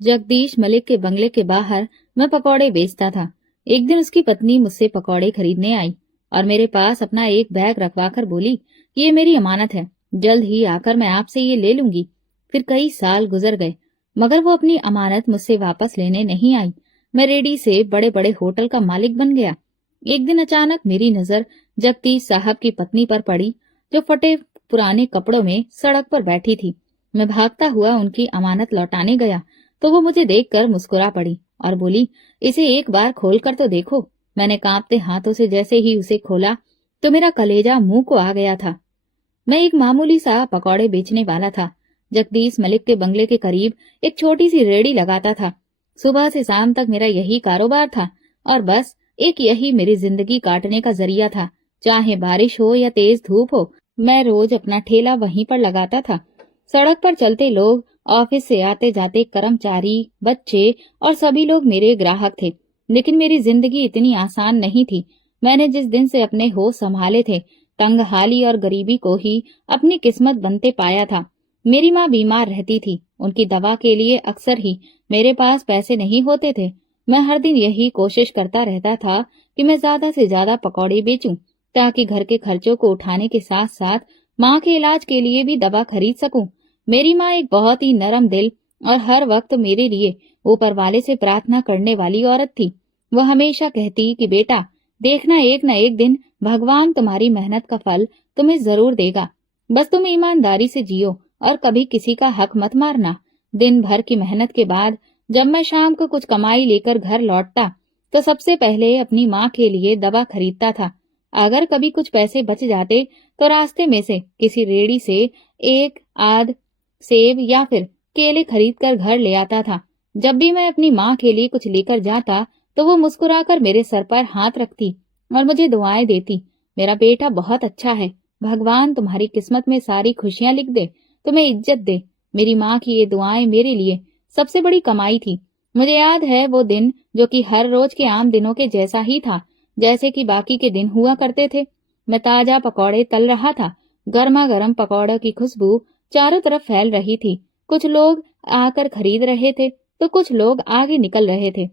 जगदीश मलिक के बंगले के बाहर मैं पकौड़े बेचता था। एक दिन उसकी पत्नी मुझसे पकौड़े खरीदने आई और मेरे पास अपना एक बैग रखवाकर बोली, ये मेरी अमानत है, जल्द ही आकर मैं आपसे ये ले लूंगी। फिर कई साल गुजर गए मगर वो अपनी अमानत मुझसे वापस लेने नहीं आई। मैं रेडी से बड़े बड़े होटल का मालिक बन गया। एक दिन अचानक मेरी नजर जगदीश साहब की पत्नी पर पड़ी, जो फटे पुराने कपड़ों में सड़क पर बैठी थी। मैं भागता हुआ उनकी अमानत लौटाने गया तो वो मुझे देखकर मुस्कुरा पड़ी और बोली, इसे एक बार खोल कर तो देखो। मैंने कांपते हाथों से जैसे ही उसे खोला तो मेरा कलेजा मुंह को आ गया था। मैं एक मामूली सा पकौड़े बेचने वाला था। जगदीश मलिक के बंगले के करीब एक छोटी सी रेहड़ी लगाता था। सुबह से शाम तक मेरा यही कारोबार था और बस एक यही मेरी जिंदगी काटने का जरिया था। चाहे बारिश हो या तेज धूप हो, मैं रोज अपना ठेला वहीं पर लगाता था। सड़क पर चलते लोग, ऑफिस से आते जाते कर्मचारी, बच्चे और सभी लोग मेरे ग्राहक थे। लेकिन मेरी जिंदगी इतनी आसान नहीं थी। मैंने जिस दिन से अपने होश संभाले थे, तंगहाली और गरीबी को ही अपनी किस्मत बनते पाया था। मेरी माँ बीमार रहती थी। उनकी दवा के लिए अक्सर ही मेरे पास पैसे नहीं होते थे। मैं हर दिन यही कोशिश करता रहता था कि मैं ज्यादा से ज्यादा पकौड़े बेचूं, ताकि घर के खर्चों को उठाने के साथ साथ माँ के इलाज के लिए भी दवा खरीद सकूं। मेरी माँ एक बहुत ही नरम दिल और हर वक्त मेरे लिए ऊपर वाले से प्रार्थना करने वाली औरत थी। वह हमेशा कहती कि बेटा, देखना एक न एक दिन भगवान तुम्हारी मेहनत का फल तुम्हें जरूर देगा। बस तुम ईमानदारी से जियो और कभी किसी का हक मत मारना। दिन भर की मेहनत के बाद जब मैं शाम को कुछ कमाई लेकर घर लौटता तो सबसे पहले अपनी माँ के लिए दवा खरीदता था। अगर कभी कुछ पैसे बच जाते तो रास्ते में से किसी रेड़ी से एक आध सेब या फिर केले खरीद कर घर ले आता था। जब भी मैं अपनी माँ के लिए कुछ लेकर जाता तो वो मुस्कुराकर मेरे सर पर हाथ रखती और मुझे दुआएं देती। मेरा बेटा बहुत अच्छा है, भगवान तुम्हारी किस्मत में सारी खुशियां लिख दे, तुम्हें इज्जत दे। मेरी माँ की ये दुआएं मेरे लिए सबसे बड़ी कमाई थी। मुझे याद है वो दिन जो कि हर रोज के आम दिनों के जैसा ही था, जैसे कि बाकी के दिन हुआ करते थे। मैं ताजा पकौड़े तल रहा था। गर्मा गर्म पकौड़ों की खुशबू चारों तरफ फैल रही थी। कुछ लोग आकर खरीद रहे थे तो कुछ लोग आगे निकल रहे थे,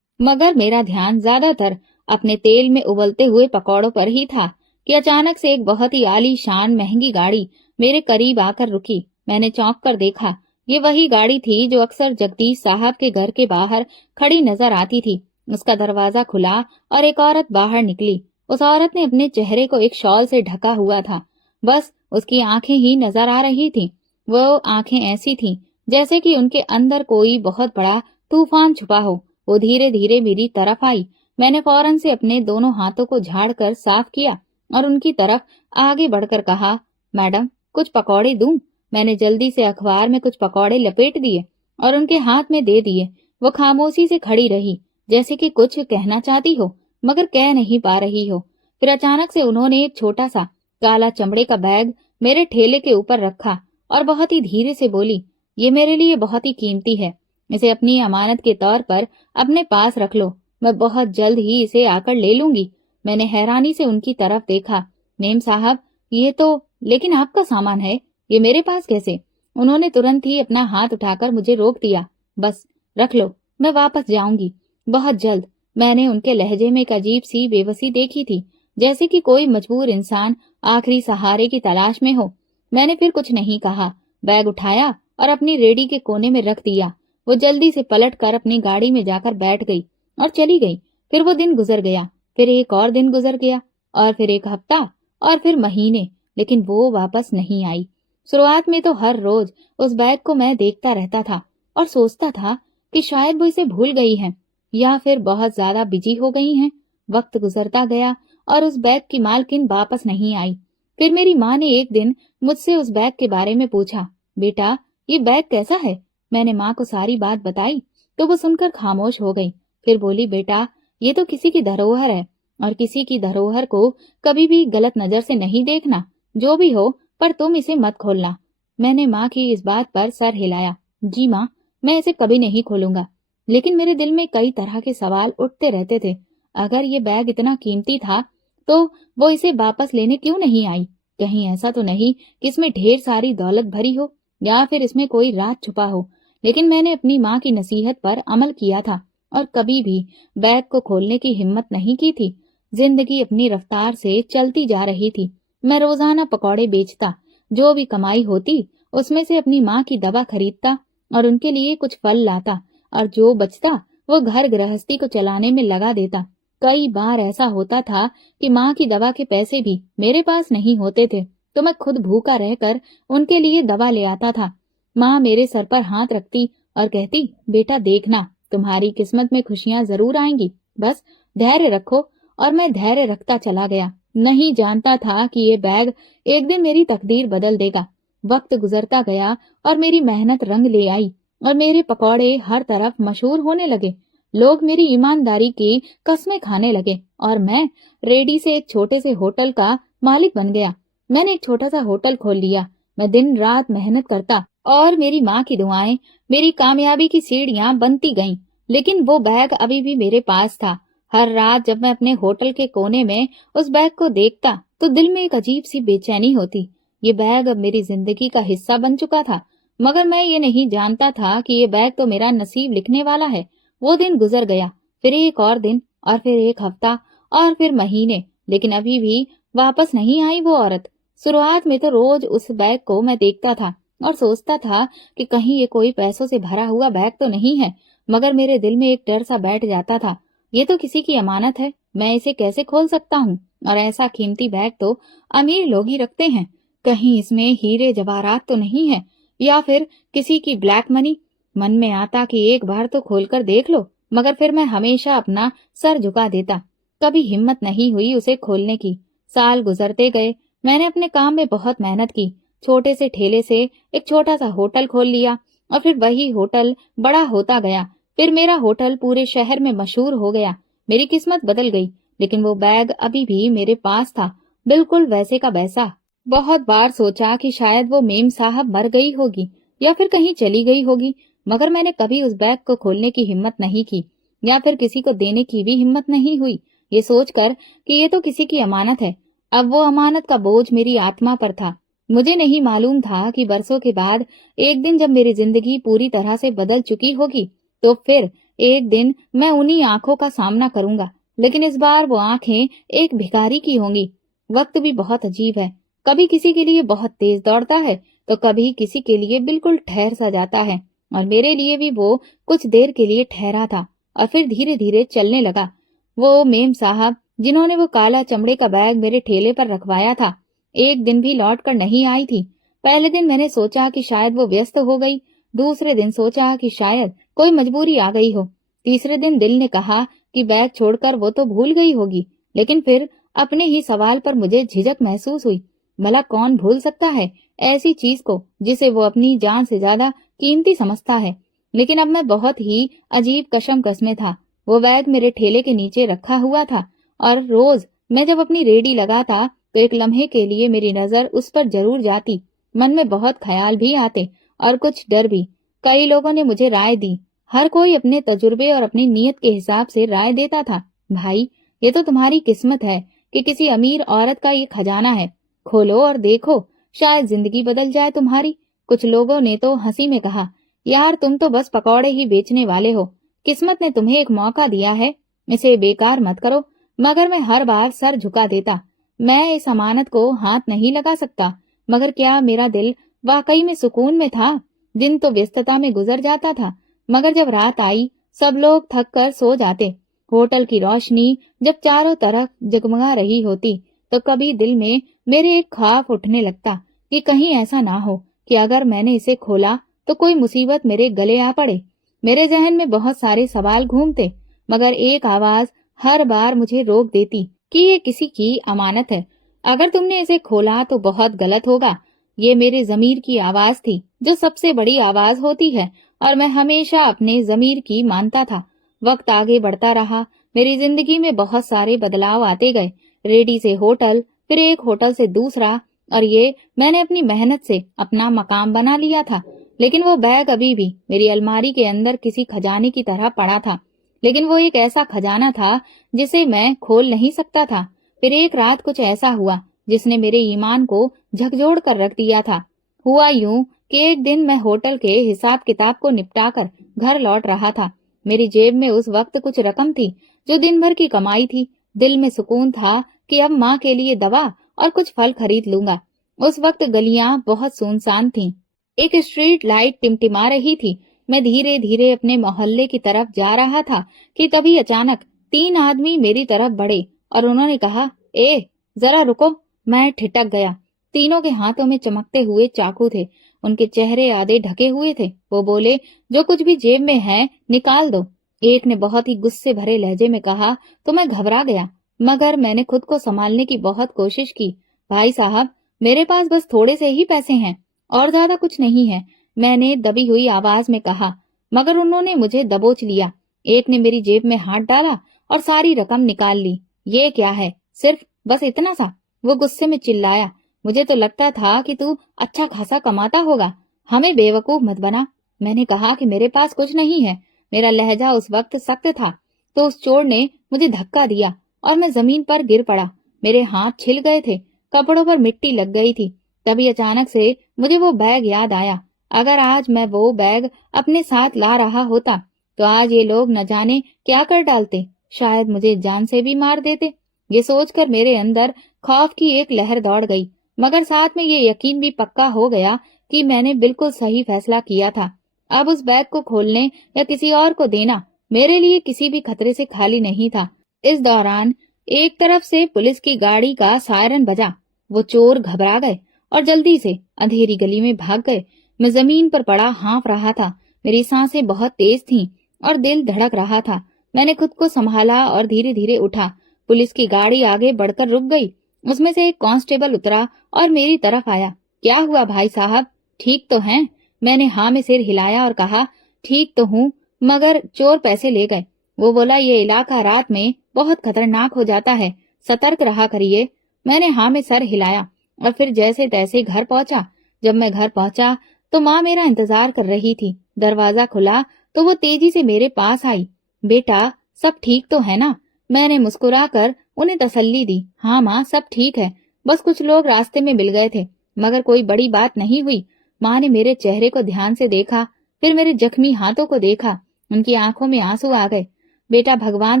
मगर मेरा ध्यान ज्यादातर अपने तेल में उबलते हुए पकौड़ों पर ही था कि अचानक से एक बहुत ही आलीशान महंगी गाड़ी मेरे करीब आकर रुकी। मैंने चौंक कर देखा। ये वही गाड़ी थी जो अक्सर जगदीश साहब के घर के बाहर खड़ी नजर आती थी। उसका दरवाजा खुला और एक औरत बाहर निकली। उस औरत ने अपने चेहरे को एक शॉल से ढका हुआ था। बस उसकी आंखें ही नजर आ रही थीं। वो आंखें ऐसी थीं जैसे कि उनके अंदर कोई बहुत बड़ा तूफान छुपा हो। वो धीरे धीरे मेरी तरफ आई। मैंने फौरन से अपने दोनों हाथों को झाड़कर साफ किया और उनकी तरफ आगे बढ़कर कहा, मैडम, कुछ पकौड़े दूं? मैंने जल्दी से अखबार में कुछ पकौड़े लपेट दिए और उनके हाथ में दे दिए। वो खामोशी से खड़ी रही, जैसे कि कुछ कहना चाहती हो मगर कह नहीं पा रही हो। फिर अचानक से उन्होंने एक छोटा सा काला चमड़े का बैग मेरे ठेले के ऊपर रखा और बहुत ही धीरे से बोली, ये मेरे लिए बहुत ही कीमती है, इसे अपनी अमानत के तौर पर अपने पास रख लो, मैं बहुत जल्द ही इसे आकर ले लूंगी। मैंने हैरानी से उनकी तरफ देखा। मेम साहब, ये तो, लेकिन आपका सामान है, ये मेरे पास कैसे? उन्होंने तुरंत ही अपना हाथ उठाकर मुझे रोक दिया। बस रख लो, मैं वापस जाऊंगी बहुत जल्द। मैंने उनके लहजे में एक अजीब सी बेबसी देखी थी, जैसे कि कोई मजबूर इंसान आखिरी सहारे की तलाश में हो। मैंने फिर कुछ नहीं कहा, बैग उठाया और अपनी रेडी के कोने में रख दिया। वो जल्दी से पलट कर अपनी गाड़ी में जाकर बैठ गई और चली गई। फिर वो दिन गुजर गया, फिर एक और दिन गुजर गया और फिर एक हफ्ता और फिर महीने, लेकिन वो वापस नहीं आई। शुरुआत में तो हर रोज उस बैग को मैं देखता रहता था और सोचता था कि शायद वो इसे भूल गई है या फिर बहुत ज्यादा बिजी हो गई हैं। वक्त गुजरता गया और उस बैग की मालकिन वापस नहीं आई। फिर मेरी माँ ने एक दिन मुझसे उस बैग के बारे में पूछा, बेटा, ये बैग कैसा है? मैंने माँ को सारी बात बताई तो वो सुनकर खामोश हो गई। फिर बोली, बेटा, ये तो किसी की धरोहर है और किसी की धरोहर को कभी भी गलत नजर से नहीं देखना। जो भी हो, पर तुम इसे मत खोलना। मैंने माँ की इस बात पर सर हिलाया। जी माँ, मैं इसे कभी नहीं खोलूंगा। लेकिन मेरे दिल में कई तरह के सवाल उठते रहते थे। अगर ये बैग इतना कीमती था तो वो इसे वापस लेने क्यों नहीं आई? कहीं ऐसा तो नहीं कि इसमें ढेर सारी दौलत भरी हो या फिर इसमें कोई राज छुपा हो? लेकिन मैंने अपनी माँ की नसीहत पर अमल किया था और कभी भी बैग को खोलने की हिम्मत नहीं की थी। जिंदगी अपनी रफ्तार से चलती जा रही थी। मैं रोजाना पकौड़े बेचता, जो भी कमाई होती उसमें से अपनी माँ की दवा खरीदता और उनके लिए कुछ फल लाता, और जो बचता वो घर गृहस्थी को चलाने में लगा देता। कई बार ऐसा होता था कि माँ की दवा के पैसे भी मेरे पास नहीं होते थे, तो मैं खुद भूखा रहकर उनके लिए दवा ले आता था। माँ मेरे सर पर हाथ रखती और कहती, बेटा देखना, तुम्हारी किस्मत में खुशियां जरूर आएंगी, बस धैर्य रखो। और मैं धैर्य रखता चला गया। नहीं जानता था कि ये बैग एक दिन मेरी तकदीर बदल देगा। वक्त गुजरता गया और मेरी मेहनत रंग ले आई और मेरे पकौड़े हर तरफ मशहूर होने लगे। लोग मेरी ईमानदारी की कस्में खाने लगे और मैं रेडी से एक छोटे से होटल का मालिक बन गया। मैंने एक छोटा सा होटल खोल लिया। मैं दिन रात मेहनत करता और मेरी माँ की दुआएं मेरी कामयाबी की सीढ़ियां बनती गईं। लेकिन वो बैग अभी भी मेरे पास था। हर रात जब मैं अपने होटल के कोने में उस बैग को देखता तो दिल में एक अजीब सी बेचैनी होती। ये बैग अब मेरी जिंदगी का हिस्सा बन चुका था, मगर मैं ये नहीं जानता था कि ये बैग तो मेरा नसीब लिखने वाला है। वो दिन गुजर गया, फिर एक और दिन, और फिर एक हफ्ता, और फिर महीने, लेकिन अभी भी वापस नहीं आई वो औरत। शुरुआत में तो रोज उस बैग को मैं देखता था और सोचता था कि कहीं ये कोई पैसों से भरा हुआ बैग तो नहीं है, मगर मेरे दिल में एक डर सा बैठ जाता था। ये तो किसी की अमानत है, मैं इसे कैसे खोल सकता हूँ? और ऐसा कीमती बैग तो अमीर लोग ही रखते हैं। कहीं इसमें हीरे जवाहरात तो नहीं है, या फिर किसी की ब्लैक मनी? मन में आता कि एक बार तो खोलकर देख लो, मगर फिर मैं हमेशा अपना सर झुका देता। कभी हिम्मत नहीं हुई उसे खोलने की। साल गुजरते गए, मैंने अपने काम में बहुत मेहनत की। छोटे से ठेले से एक छोटा सा होटल खोल लिया और फिर वही होटल बड़ा होता गया। फिर मेरा होटल पूरे शहर में मशहूर हो गया। मेरी किस्मत बदल गई, लेकिन वो बैग अभी भी मेरे पास था, बिल्कुल वैसे का वैसा। बहुत बार सोचा कि शायद वो मेम साहब मर गई होगी या फिर कहीं चली गई होगी, मगर मैंने कभी उस बैग को खोलने की हिम्मत नहीं की, या फिर किसी को देने की भी हिम्मत नहीं हुई, ये सोचकर कि ये तो किसी की अमानत है। अब वो अमानत का बोझ मेरी आत्मा पर था। मुझे नहीं मालूम था कि बरसों के बाद एक दिन जब मेरी जिंदगी पूरी तरह से बदल चुकी होगी, तो फिर एक दिन मैं उन्हीं आंखों का सामना करूंगा, लेकिन इस बार वो आंखें एक भिखारी की होंगी। वक्त भी बहुत अजीब है, कभी किसी के लिए बहुत तेज दौड़ता है तो कभी किसी के लिए बिल्कुल ठहर सा जाता है, और मेरे लिए भी वो कुछ देर के लिए ठहरा था और फिर धीरे धीरे चलने लगा। वो मेम साहब जिन्होंने वो काला चमड़े का बैग मेरे ठेले पर रखवाया था, एक दिन भी लौट कर नहीं आई थी। पहले दिन मैंने सोचा कि शायद वो व्यस्त हो गई, दूसरे दिन सोचा कि शायद कोई मजबूरी आ गई हो, तीसरे दिन दिल ने कहा कि बैग छोड़कर वो तो भूल गई होगी। लेकिन फिर अपने ही सवाल पर मुझे झिझक महसूस हुई। भला कौन भूल सकता है ऐसी चीज को जिसे वो अपनी जान से ज्यादा कीमती समझता है? लेकिन अब मैं बहुत ही अजीब कशमकश में था। वो बैग मेरे ठेले के नीचे रखा हुआ था और रोज मैं जब अपनी रेडी लगाता तो एक लम्हे के लिए मेरी नजर उस पर जरूर जाती। मन में बहुत ख्याल भी आते और कुछ डर भी। कई लोगों ने मुझे राय दी, हर कोई अपने तजुर्बे और अपनी नीयत के हिसाब से राय देता था। भाई, ये तो तुम्हारी किस्मत है कि किसी अमीर औरत का ये खजाना है, खोलो और देखो, शायद जिंदगी बदल जाए तुम्हारी। कुछ लोगों ने तो हंसी में कहा, यार तुम तो बस पकौड़े ही बेचने वाले हो, किस्मत ने तुम्हें एक मौका दिया है, इसे बेकार मत करो। मगर मैं हर बार सर झुका देता। मैं इस अमानत को हाथ नहीं लगा सकता। मगर क्या मेरा दिल वाकई में सुकून में था? दिन तो व्यस्तता में गुजर जाता था, मगर जब रात आई सब लोग थक कर सो जाते, होटल की रोशनी जब चारों तरफ जगमगा रही होती, तो कभी दिल में मेरे एक ख्वाब उठने लगता कि कहीं ऐसा ना हो कि अगर मैंने इसे खोला तो कोई मुसीबत मेरे गले आ पड़े। मेरे जहन में बहुत सारे सवाल घूमते, मगर एक आवाज हर बार मुझे रोक देती कि ये किसी की अमानत है, अगर तुमने इसे खोला तो बहुत गलत होगा। ये मेरे जमीर की आवाज थी, जो सबसे बड़ी आवाज होती है, और मैं हमेशा अपने जमीर की मानता था। वक्त आगे बढ़ता रहा, मेरी जिंदगी में बहुत सारे बदलाव आते गए। रेडी से होटल, फिर एक होटल से दूसरा, और ये मैंने अपनी मेहनत से अपना मकाम बना लिया था। लेकिन वो बैग अभी भी मेरी अलमारी के अंदर किसी खजाने की तरह पड़ा था। लेकिन वो एक ऐसा खजाना था जिसे मैं खोल नहीं सकता था। फिर एक रात कुछ ऐसा हुआ जिसने मेरे ईमान को झकझोर कर रख दिया था। हुआ यूं कि एक दिन मैं होटल के हिसाब किताब को निपटाकर घर लौट रहा था। मेरी जेब में उस वक्त कुछ रकम थी जो दिन भर की कमाई थी। दिल में सुकून था कि अब माँ के लिए दवा और कुछ फल खरीद लूंगा। उस वक्त गलियां बहुत सुनसान थीं। एक स्ट्रीट लाइट टिमटिमा रही थी। मैं धीरे धीरे अपने मोहल्ले की तरफ जा रहा था कि तभी अचानक 3 आदमी मेरी तरफ बढ़े और उन्होंने कहा, ए जरा रुको। मैं ठिठक गया। तीनों के हाथों में चमकते हुए चाकू थे। उनके चेहरे आधे ढके हुए थे। वो बोले, जो कुछ भी जेब में है निकाल दो। एक ने बहुत ही गुस्से भरे लहजे में कहा तो मैं घबरा गया, मगर मैंने खुद को संभालने की बहुत कोशिश की। भाई साहब, मेरे पास बस थोड़े से ही पैसे हैं और ज्यादा कुछ नहीं है, मैंने दबी हुई आवाज में कहा, मगर उन्होंने मुझे दबोच लिया। एक ने मेरी जेब में हाथ डाला और सारी रकम निकाल ली। ये क्या है, सिर्फ बस इतना सा? वो गुस्से में चिल्लाया, मुझे तो लगता था कि तू अच्छा खासा कमाता होगा, हमें बेवकूफ मत बना। मैंने कहा कि मेरे पास कुछ नहीं है। मेरा लहजा उस वक्त सख्त था तो उस चोर ने मुझे धक्का दिया और मैं जमीन पर गिर पड़ा। मेरे हाथ छिल गए थे, कपड़ों पर मिट्टी लग गई थी। तभी अचानक से मुझे वो बैग याद आया। अगर आज मैं वो बैग अपने साथ ला रहा होता तो आज ये लोग न जाने क्या कर डालते, शायद मुझे जान से भी मार देते। ये सोचकर मेरे अंदर खौफ की एक लहर दौड़ गई, मगर साथ में ये यकीन भी पक्का हो गया कि मैंने बिल्कुल सही फैसला किया था। अब उस बैग को खोलने या किसी और को देना मेरे लिए किसी भी खतरे से खाली नहीं था। इस दौरान एक तरफ से पुलिस की गाड़ी का सायरन बजा। वो चोर घबरा गए और जल्दी से अंधेरी गली में भाग गए। मैं जमीन पर पड़ा हाँफ रहा था। मेरी सांसें बहुत तेज थीं और दिल धड़क रहा था। मैंने खुद को संभाला और धीरे धीरे उठा। पुलिस की गाड़ी आगे बढ़कर रुक गई। उसमें से एक कांस्टेबल उतरा और मेरी तरफ आया। क्या हुआ भाई साहब, ठीक तो हैं? मैंने हाँ में सिर हिलाया और कहा, ठीक तो हूँ, मगर चोर पैसे ले गए। वो बोला, ये इलाका रात में बहुत खतरनाक हो जाता है, सतर्क रहा करिए। मैंने हाँ में सर हिलाया और फिर जैसे तैसे घर पहुंचा। जब मैं घर पहुंचा तो माँ मेरा इंतजार कर रही थी। दरवाजा खुला तो वो तेजी से मेरे पास आई। बेटा, सब ठीक तो है ना? मैंने मुस्कुराकर उन्हें तसल्ली दी। हाँ माँ, सब ठीक है, बस कुछ लोग रास्ते में मिल गए थे, मगर कोई बड़ी बात नहीं हुई। माँ ने मेरे चेहरे को ध्यान से देखा, फिर मेरे जख्मी हाथों को देखा। उनकी आंखों में आंसू आ गए। बेटा, भगवान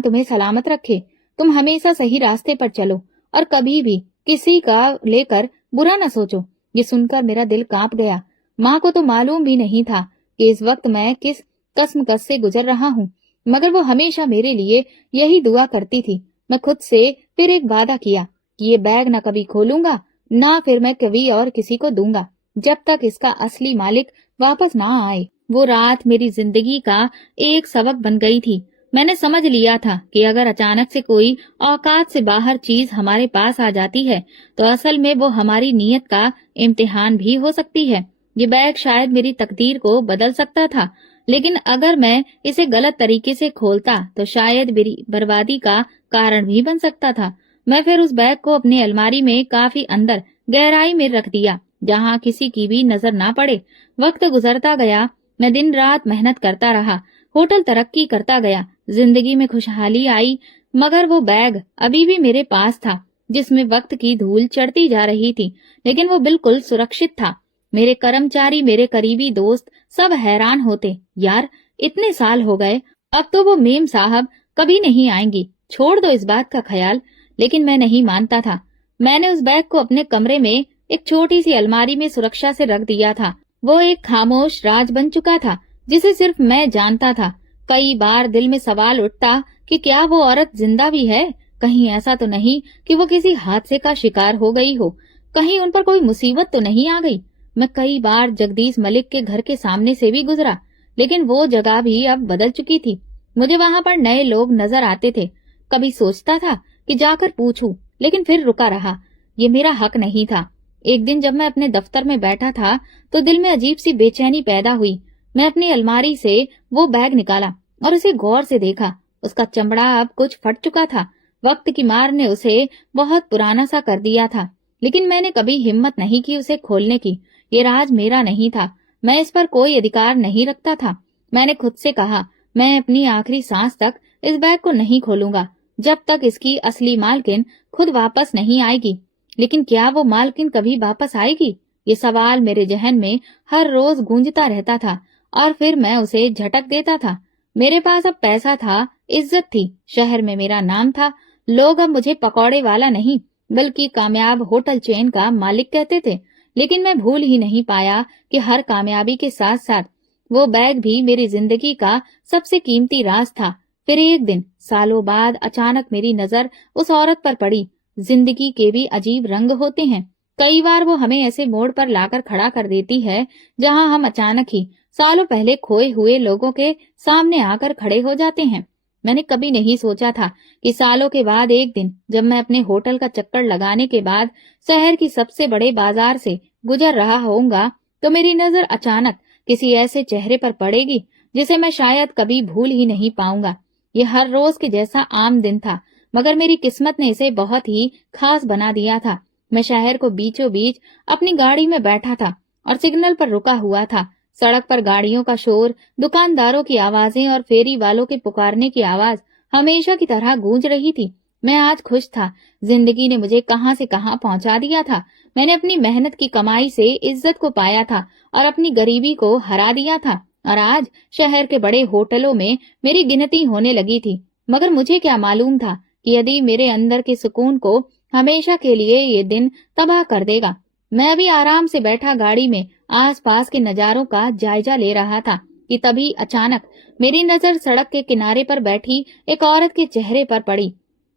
तुम्हें सलामत रखे। तुम हमेशा सही रास्ते पर चलो और कभी भी किसी का लेकर बुरा न सोचो। ये सुनकर मेरा दिल कांप गया। माँ को तो मालूम भी नहीं था कि इस वक्त मैं किस कश्मकश से गुजर रहा हूँ, मगर वो हमेशा मेरे लिए यही दुआ करती थी। मैं खुद से फिर एक वादा किया कि ये बैग न कभी खोलूंगा, ना फिर मैं कभी और किसी को दूंगा, जब तक इसका असली मालिक वापस ना आए। वो रात मेरी जिंदगी का एक सबक बन गई थी। मैंने समझ लिया था कि अगर अचानक से कोई औकात से बाहर चीज हमारे पास आ जाती है तो असल में वो हमारी नीयत का इम्तिहान भी हो सकती है। ये बैग शायद मेरी तकदीर को बदल सकता था, लेकिन अगर मैं इसे गलत तरीके से खोलता तो शायद मेरी बर्बादी का कारण भी बन सकता था। मैं फिर उस बैग को अपनी अलमारी में काफी अंदर गहराई में रख दिया, जहाँ किसी की भी नजर ना पड़े। वक्त गुजरता गया, मैं दिन रात मेहनत करता रहा, होटल तरक्की करता गया, जिंदगी में खुशहाली आई, मगर वो बैग अभी भी मेरे पास था, जिसमें वक्त की धूल चढ़ती जा रही थी, लेकिन वो बिल्कुल सुरक्षित था। मेरे कर्मचारी, मेरे करीबी दोस्त सब हैरान होते, यार इतने साल हो गए, अब तो वो मेम साहब कभी नहीं आएंगी, छोड़ दो इस बात का ख्याल। लेकिन मैं नहीं मानता था। मैंने उस बैग को अपने कमरे में एक छोटी सी अलमारी में सुरक्षा से रख दिया था। वो एक खामोश राज बन चुका था जिसे सिर्फ मैं जानता था। कई बार दिल में सवाल उठता कि क्या वो औरत जिंदा भी है? कहीं ऐसा तो नहीं कि वो किसी हादसे का शिकार हो गई हो, कहीं उन पर कोई मुसीबत तो नहीं आ गई। मैं कई बार जगदीश मलिक के घर के सामने से भी गुजरा, लेकिन वो जगह भी अब बदल चुकी थी। मुझे वहां पर नए लोग नजर आते थे। कभी सोचता था कि जाकर पूछूं, लेकिन फिर रुका रहा, ये मेरा हक नहीं था। एक दिन जब मैं अपने दफ्तर में बैठा था तो दिल में अजीब सी बेचैनी पैदा हुई। मैं अपनी अलमारी से वो बैग निकाला और उसे गौर से देखा। उसका चमड़ा अब कुछ फट चुका था, वक्त की मार ने उसे बहुत पुराना सा कर दिया था, लेकिन मैंने कभी हिम्मत नहीं की उसे खोलने की। ये राज मेरा नहीं था, मैं इस पर कोई अधिकार नहीं रखता था। मैंने खुद से कहा, मैं अपनी आखिरी सांस तक इस बैग को नहीं खोलूंगा, जब तक इसकी असली मालकिन खुद वापस नहीं आएगी। लेकिन क्या वो मालकिन कभी वापस आएगी? ये सवाल मेरे जहन में हर रोज गूंजता रहता था और फिर मैं उसे झटक देता था। मेरे पास अब पैसा था, इज्जत थी, शहर में मेरा नाम था। लोग अब मुझे पकौड़े वाला नहीं बल्कि कामयाब होटल चेन का मालिक कहते थे। लेकिन मैं भूल ही नहीं पाया कि हर कामयाबी के साथ साथ वो बैग भी मेरी जिंदगी का सबसे कीमती राज था। फिर एक दिन सालों बाद अचानक मेरी नजर उस औरत पर पड़ी। जिंदगी के भी अजीब रंग होते हैं। कई बार वो हमें ऐसे मोड़ पर लाकर खड़ा कर देती है जहां हम अचानक ही सालों पहले खोए हुए लोगों के सामने आकर खड़े हो जाते हैं। मैंने कभी नहीं सोचा था कि सालों के बाद एक दिन जब मैं अपने होटल का चक्कर लगाने के बाद शहर की सबसे बड़े बाजार से गुजर रहा होऊंगा तो मेरी नजर अचानक किसी ऐसे चेहरे पर पड़ेगी जिसे मैं शायद कभी भूल ही नहीं पाऊंगा। ये हर रोज के जैसा आम दिन था, मगर मेरी किस्मत ने इसे बहुत ही खास बना दिया था। मैं शहर को बीचों बीच अपनी गाड़ी में बैठा था और सिग्नल पर रुका हुआ था। सड़क पर गाड़ियों का शोर, दुकानदारों की आवाजें और फेरी वालों के पुकारने की आवाज हमेशा की तरह गूंज रही थी। मैं आज खुश था। जिंदगी ने मुझे कहां से कहां पहुंचा दिया था। मैंने अपनी मेहनत की कमाई से इज्जत को पाया था और अपनी गरीबी को हरा दिया था। और आज शहर के बड़े होटलों में मेरी गिनती होने लगी थी। मगर मुझे क्या मालूम था कि यदि मेरे अंदर के सुकून को हमेशा के लिए ये दिन तबाह कर देगा। मैं अभी आराम से बैठा गाड़ी में आसपास के नजारों का जायजा ले रहा था कि तभी अचानक मेरी नजर सड़क के किनारे पर बैठी एक औरत के चेहरे पर पड़ी।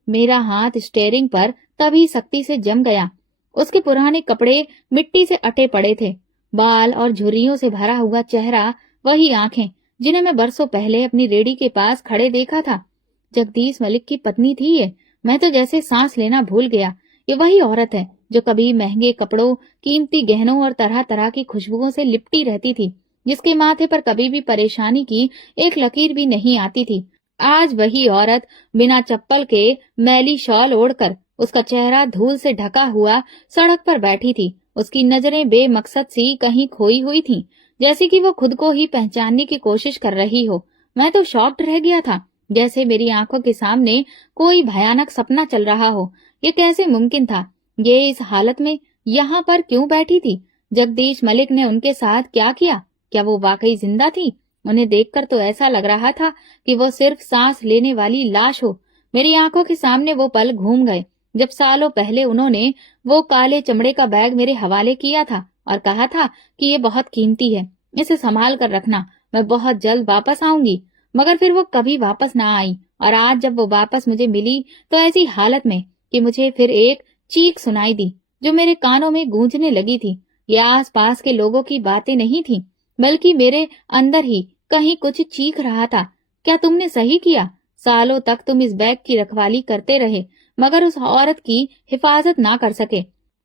मेरा हाथ स्टीयरिंग पर तभी सख्ती से जम गया। उसके पुराने कपड़े मिट्टी से अटे पड़े थे, बाल और झुर्रियों से भरा हुआ चेहरा, वही आंखें जिन्हें मैं बरसों पहले अपनी रेडी के पास खड़े देखा था। जगदीश मलिक की पत्नी थी ये। मैं तो जैसे सांस लेना भूल गया। ये वही औरत है जो कभी महंगे कपड़ों, कीमती गहनों और तरह तरह की खुशबुओं से लिपटी रहती थी, जिसके माथे पर कभी भी परेशानी की एक लकीर भी नहीं आती थी। आज वही औरत बिना चप्पल के मैली शॉल ओढ़कर, उसका चेहरा धूल से ढका हुआ, सड़क पर बैठी थी। उसकी नजरें बेमकसद सी कहीं खोई हुई थीं, जैसे कि वो खुद को ही पहचानने की कोशिश कर रही हो। मैं तो शॉक्ड रह गया था, जैसे मेरी आंखों के सामने कोई भयानक सपना चल रहा हो। ये कैसे मुमकिन था? ये इस हालत में यहाँ पर क्यों बैठी थी? जगदीश मलिक ने उनके साथ क्या किया? क्या वो वाकई जिंदा थी? उन्हें देखकर तो ऐसा लग रहा था कि वो सिर्फ सांस लेने वाली लाश हो। मेरी आंखों के सामने वो पल घूम गए जब सालों पहले उन्होंने वो काले चमड़े का बैग मेरे हवाले किया था और कहा था कि ये बहुत कीमती है, इसे संभाल कर रखना, मैं बहुत जल्द वापस आऊंगी। मगर फिर वो कभी वापस ना आई और आज जब वो वापस मुझे मिली तो ऐसी हालत में कि मुझे फिर एक चीख सुनाई दी जो मेरे कानों में गूंजने लगी थी। ये आस पास के लोगों की बातें नहीं थी, बल्कि मेरे अंदर ही कहीं कुछ चीख रहा था। क्या तुमने सही किया? सालों तक तुम इस बैग की रखवाली करते रहे मगर उस औरत की हिफाजत ना कर सके।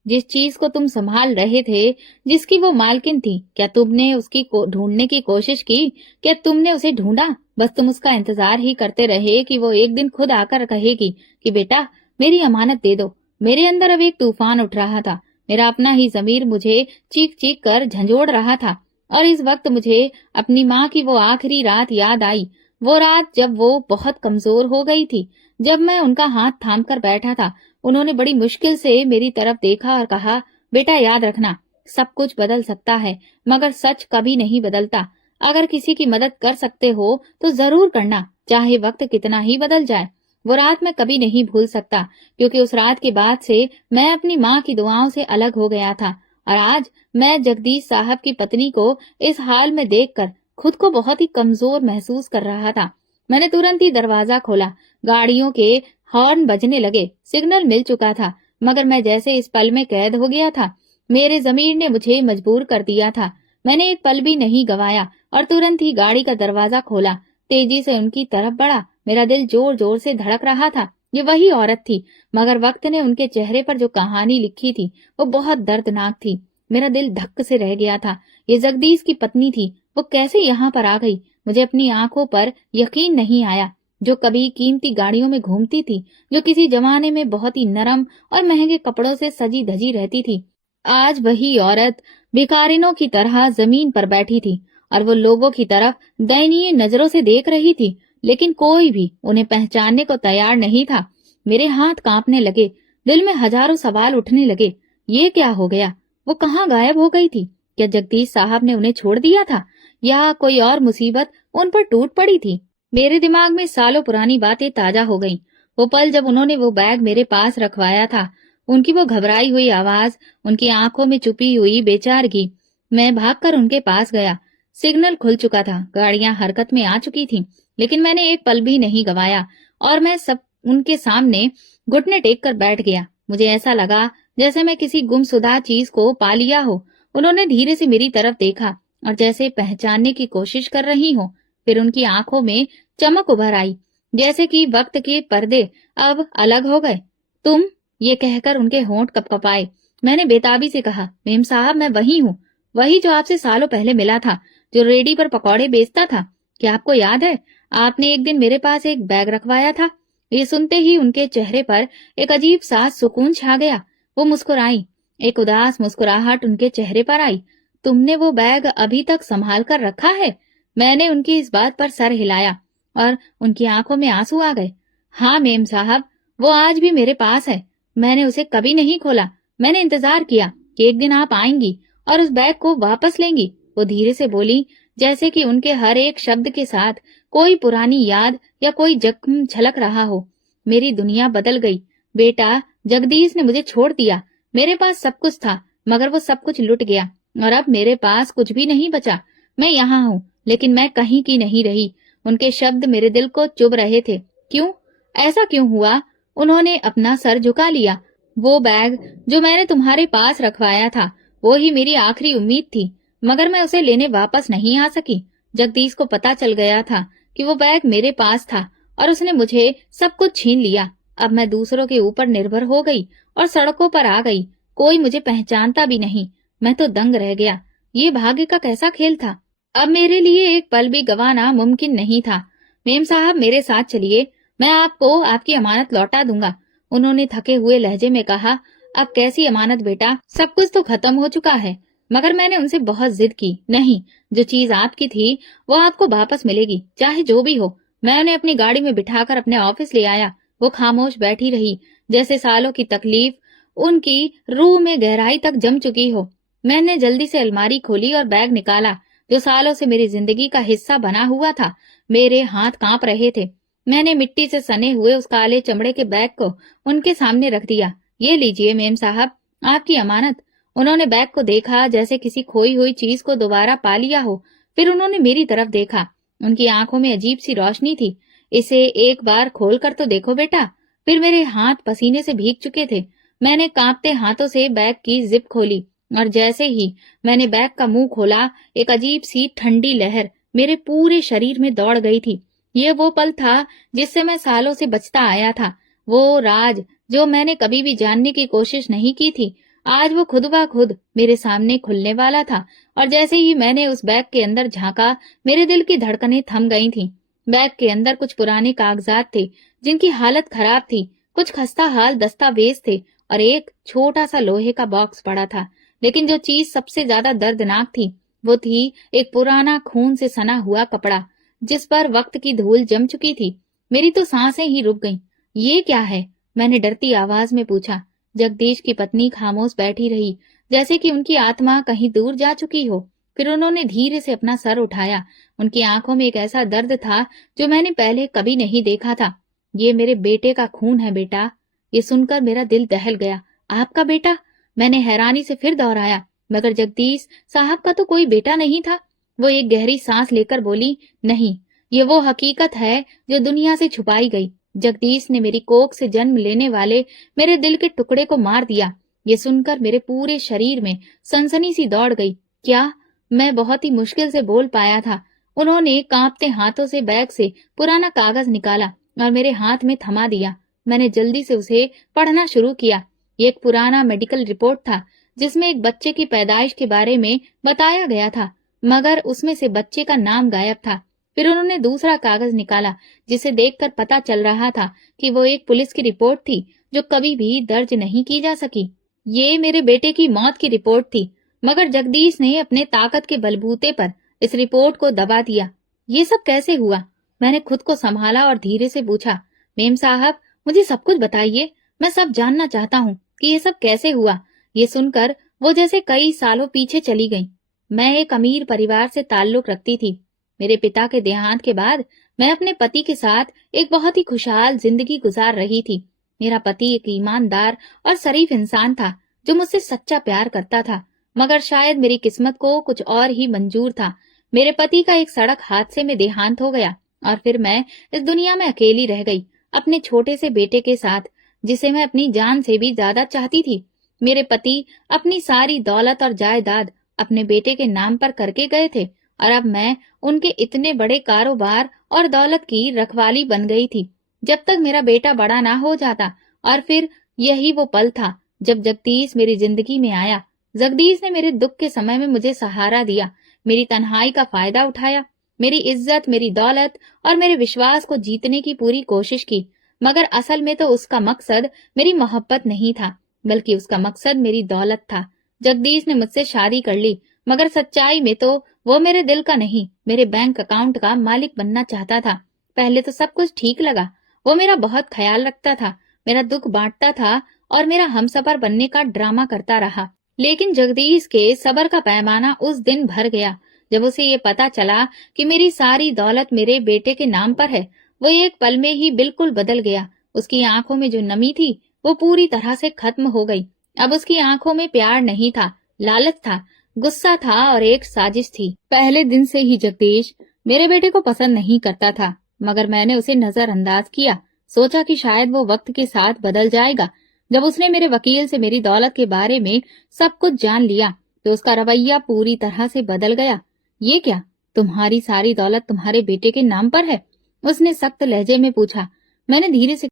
जिस चीज को तुम संभाल रहे थे, जिसकी वो मालकिन थी, क्या तुमने उसकी ढूंढने की कोशिश की? क्या तुमने उसे ढूंढा? बस तुम उसका इंतजार ही करते रहे कि वो एक दिन खुद आकर कहेगी कि बेटा मेरी अमानत दे दो। मेरे अंदर अब एक तूफान उठ रहा था। मेरा अपना ही ज़मीर मुझे चीख चीख कर झंझोड़ रहा था। और इस वक्त मुझे अपनी माँ की वो आखिरी रात याद आई। वो रात जब वो बहुत कमजोर हो गई थी, जब मैं उनका हाथ थाम कर बैठा था। उन्होंने बड़ी मुश्किल से मेरी तरफ देखा और कहा, बेटा याद रखना, सब कुछ बदल सकता है मगर सच कभी नहीं बदलता। अगर किसी की मदद कर सकते हो तो जरूर करना, चाहे वक्त कितना ही बदल जाए। वो रात मैं कभी नहीं भूल सकता, क्योंकि उस रात के बाद से मैं अपनी माँ की दुआओं से अलग हो गया था। और आज मैं जगदीश साहब की पत्नी को इस हाल में देखकर खुद को बहुत ही कमजोर महसूस कर रहा था। मैंने तुरंत ही दरवाजा खोला। गाड़ियों के हॉर्न बजने लगे। सिग्नल मिल चुका था, मगर मैं जैसे इस पल में कैद हो गया था। मेरे ज़मीर ने मुझे मजबूर कर दिया था। मैंने एक पल भी नहीं गंवाया और तुरंत ही गाड़ी का दरवाजा खोला, तेजी से उनकी तरफ बढ़ा। मेरा दिल जोर जोर से धड़क रहा था। ये वही औरत थी, मगर वक्त ने उनके चेहरे पर जो कहानी लिखी थी वो बहुत दर्दनाक थी। मेरा दिल धक्क से रह गया था। ये जगदीश की पत्नी थी। वो कैसे यहाँ पर आ गई? मुझे अपनी आंखों पर यकीन नहीं आया। जो कभी कीमती गाड़ियों में घूमती थी, जो किसी जमाने में बहुत ही नरम और महंगे कपड़ों से सजी धजी रहती थी, आज वही औरत भिखारिनों की तरह जमीन पर बैठी थी और वो लोगों की तरफ दयनीय नजरों से देख रही थी। लेकिन कोई भी उन्हें पहचानने को तैयार नहीं था। मेरे हाथ कांपने लगे, दिल में हजारों सवाल उठने लगे। ये क्या हो गया? वो कहाँ गायब हो गई थी? क्या जगदीश साहब ने उन्हें छोड़ दिया था या कोई और मुसीबत उन पर टूट पड़ी थी? मेरे दिमाग में सालों पुरानी बातें ताजा हो गईं। वो पल जब उन्होंने वो बैग मेरे पास रखवाया था, उनकी वो घबराई हुई आवाज, उनकी आंखों में छुपी हुई बेचारगी। मैं भागकर उनके पास गया। सिग्नल खुल चुका था, गाड़ियां हरकत में आ चुकी थीं, लेकिन मैंने एक पल भी नहीं गंवाया और मैं सब उनके सामने घुटने टेक कर बैठ गया। मुझे ऐसा लगा जैसे मैं किसी गुमशुदा चीज को पा लिया हो। उन्होंने धीरे से मेरी तरफ देखा और जैसे पहचानने की कोशिश कर रही हो। फिर उनकी आंखों में चमक उभर आई, जैसे कि वक्त के पर्दे अब अलग हो गए। तुम? ये कहकर उनके होंठ कपकपाए। मैंने बेताबी से कहा, मेम साहब, मैं वही हूँ, वही जो आपसे सालों पहले मिला था, जो रेडी पर पकौड़े बेचता था। क्या आपको याद है, आपने एक दिन मेरे पास एक बैग रखवाया था? ये सुनते ही उनके चेहरे पर एक अजीब सा सुकून छा गया। वो मुस्कुराई। एक उदास मुस्कुराहट उनके चेहरे पर आई। तुमने वो बैग अभी तक संभाल कर रखा है? मैंने उनकी इस बात पर सर हिलाया और उनकी आंखों में आंसू आ गए। हाँ मेम साहब, वो आज भी मेरे पास है। मैंने उसे कभी नहीं खोला। मैंने इंतजार किया कि एक दिन आप आएंगी और उस बैग को वापस लेंगी। वो धीरे से बोली, जैसे कि उनके हर एक शब्द के साथ कोई पुरानी याद या कोई जख्म छलक रहा हो। मेरी दुनिया बदल गई। बेटा, जगदीश ने मुझे छोड़ दिया। मेरे पास सब कुछ था, मगर वो सब कुछ लुट गया और अब मेरे पास कुछ भी नहीं बचा। मैं यहाँ हूँ, लेकिन मैं कहीं की नहीं रही। उनके शब्द मेरे दिल को चुभ रहे थे। क्यों? ऐसा क्यों हुआ? उन्होंने अपना सर झुका लिया। वो बैग जो मैंने तुम्हारे पास रखवाया था, वो ही मेरी आखिरी उम्मीद थी, मगर मैं उसे लेने वापस नहीं आ सकी। जगदीश को पता चल गया था कि वो बैग मेरे पास था और उसने मुझे सब कुछ छीन लिया। अब मैं दूसरों के ऊपर निर्भर हो गई और सड़कों पर आ गई। कोई मुझे पहचानता भी नहीं। मैं तो दंग रह गया। ये भाग्य का कैसा खेल था। अब मेरे लिए एक पल भी गंवाना मुमकिन नहीं था। मेम साहब, मेरे साथ चलिए, मैं आपको आपकी अमानत लौटा दूंगा। उन्होंने थके हुए लहजे में कहा। अब कैसी अमानत बेटा, सब कुछ तो खत्म हो चुका है। मगर मैंने उनसे बहुत जिद की। नहीं, जो चीज आपकी थी वो आपको वापस मिलेगी, चाहे जो भी हो। मैं उन्हें अपनी गाड़ी में बिठाकर अपने ऑफिस ले आया। वो खामोश बैठी रही, जैसे सालों की तकलीफ उनकी रूह में गहराई तक जम चुकी हो। मैंने जल्दी से अलमारी खोली और बैग निकाला, जो सालों से मेरी जिंदगी का हिस्सा बना हुआ था। मेरे हाथ कांप रहे थे। मैंने मिट्टी से सने हुए उस काले चमड़े के बैग को उनके सामने रख दिया। ये लीजिए मेम साहब, आपकी अमानत। उन्होंने बैग को देखा, जैसे किसी खोई हुई चीज को दोबारा पा लिया हो। फिर उन्होंने मेरी तरफ देखा। उनकी आंखों में अजीब सी रोशनी थी। इसे एक बार खोल कर तो देखो बेटा। फिर मेरे हाथ पसीने से भीग चुके थे। मैंने कांपते हाथों से बैग की जिप खोली और जैसे ही मैंने बैग का मुंह खोला, एक अजीब सी ठंडी लहर मेरे पूरे शरीर में दौड़ गई थी। ये वो पल था जिससे मैं सालों से बचता आया था। वो राज जो मैंने कभी भी जानने की कोशिश नहीं की थी, आज वो खुद ब खुद मेरे सामने खुलने वाला था। और जैसे ही मैंने उस बैग के अंदर झांका, मेरे दिल की धड़कनें थम गई थीं। बैग के अंदर कुछ पुराने कागजात थे जिनकी हालत खराब थी, कुछ खस्ता हाल दस्तावेज थे और एक छोटा सा लोहे का बॉक्स पड़ा था। लेकिन जो चीज सबसे ज्यादा दर्दनाक थी, वो थी एक पुराना खून से सना हुआ कपड़ा, जिस पर वक्त की धूल जम चुकी थी। मेरी तो सांसें ही रुक गईं। ये क्या है? मैंने डरती आवाज में पूछा। जगदीश की पत्नी खामोश बैठी रही, जैसे कि उनकी आत्मा कहीं दूर जा चुकी हो। फिर उन्होंने धीरे से अपना सर उठाया। उनकी आंखों में एक ऐसा दर्द था जो मैंने पहले कभी नहीं देखा था। ये मेरे बेटे का खून है बेटा। ये सुनकर मेरा दिल दहल गया। आपका बेटा? मैंने हैरानी से फिर दोहराया। मगर जगदीश साहब का तो कोई बेटा नहीं था। वो एक गहरी सांस लेकर बोली, नहीं, ये वो हकीकत है जो दुनिया से छुपाई गई। जगदीश ने मेरी कोख से जन्म लेने वाले मेरे दिल के टुकड़े को मार दिया। ये सुनकर मेरे पूरे शरीर में सनसनी सी दौड़ गई। क्या? मैं बहुत ही मुश्किल से बोल पाया था। उन्होंने कांपते हाथों से बैग से पुराना कागज निकाला और मेरे हाथ में थमा दिया। मैंने जल्दी से उसे पढ़ना शुरू किया। ये एक पुराना मेडिकल रिपोर्ट था, जिसमें एक बच्चे की पैदाइश के बारे में बताया गया था, मगर उसमें से बच्चे का नाम गायब था। फिर उन्होंने दूसरा कागज निकाला, जिसे देखकर पता चल रहा था कि वो एक पुलिस की रिपोर्ट थी जो कभी भी दर्ज नहीं की जा सकी। ये मेरे बेटे की मौत की रिपोर्ट थी, मगर जगदीश ने अपने ताकत के बलबूते पर इस रिपोर्ट को दबा दिया। ये सब कैसे हुआ? मैंने खुद को संभाला और धीरे से पूछा, मेम साहब, मुझे सब कुछ बताइए। मैं सब जानना चाहता हूँ कि ये सब कैसे हुआ। ये सुनकर वो जैसे कई सालों पीछे चली गईं। मैं एक अमीर परिवार से ताल्लुक रखती थी। मेरे पिता के देहांत के बाद मैं अपने पति के साथ एक बहुत ही खुशहाल जिंदगी गुजार रही थी। मेरा पति एक ईमानदार और शरीफ इंसान था जो मुझसे सच्चा प्यार करता था, मगर शायद मेरी किस्मत को कुछ और ही मंजूर था। मेरे पति का एक सड़क हादसे में देहांत हो गया और फिर मैं इस दुनिया में अकेली रह गई, अपने छोटे से बेटे के साथ, जिसे मैं अपनी जान से भी ज्यादा चाहती थी। मेरे पति अपनी सारी दौलत और जायदाद अपने बेटे के नाम पर करके गए थे और अब मैं उनके इतने बड़े कारोबार और दौलत की रखवाली बन गई थी जब तक मेरा बेटा बड़ा ना हो जाता। और फिर यही वो पल था जब जगदीश मेरी जिंदगी में आया। जगदीश ने मेरे दुख के समय में मुझे सहारा दिया, मेरी तन्हाई का फायदा उठाया, मेरी इज्जत, मेरी दौलत और मेरे विश्वास को जीतने की पूरी कोशिश की। मगर असल में तो उसका मकसद मेरी मोहब्बत नहीं था, बल्कि उसका मकसद मेरी दौलत था। जगदीश ने मुझसे शादी कर ली, मगर सच्चाई में तो वो मेरे दिल का नहीं, मेरे बैंक अकाउंट का मालिक बनना चाहता था। पहले तो सब कुछ ठीक लगा। वो मेरा बहुत ख्याल रखता था, मेरा दुख बांटता था और मेरा हमसफर बनने का ड्रामा करता रहा। लेकिन जगदीश के सब्र का पैमाना उस दिन भर गया जब उसे ये पता चला कि मेरी सारी दौलत मेरे बेटे के नाम पर है। वो एक पल में ही बिल्कुल बदल गया। उसकी आंखों में जो नमी थी वो पूरी तरह से खत्म हो गई। अब उसकी आंखों में प्यार नहीं था, लालच था, गुस्सा था और एक साजिश थी। पहले दिन से ही जगदीश मेरे बेटे को पसंद नहीं करता था, मगर मैंने उसे नजरअंदाज किया। सोचा कि शायद वो वक्त के साथ बदल जाएगा। जब उसने मेरे वकील से मेरी दौलत के बारे में सब कुछ जान लिया तो उसका रवैया पूरी तरह से बदल गया। ये क्या, तुम्हारी सारी दौलत तुम्हारे बेटे के नाम पर है? उसने सख्त लहजे में पूछा। मैंने धीरे से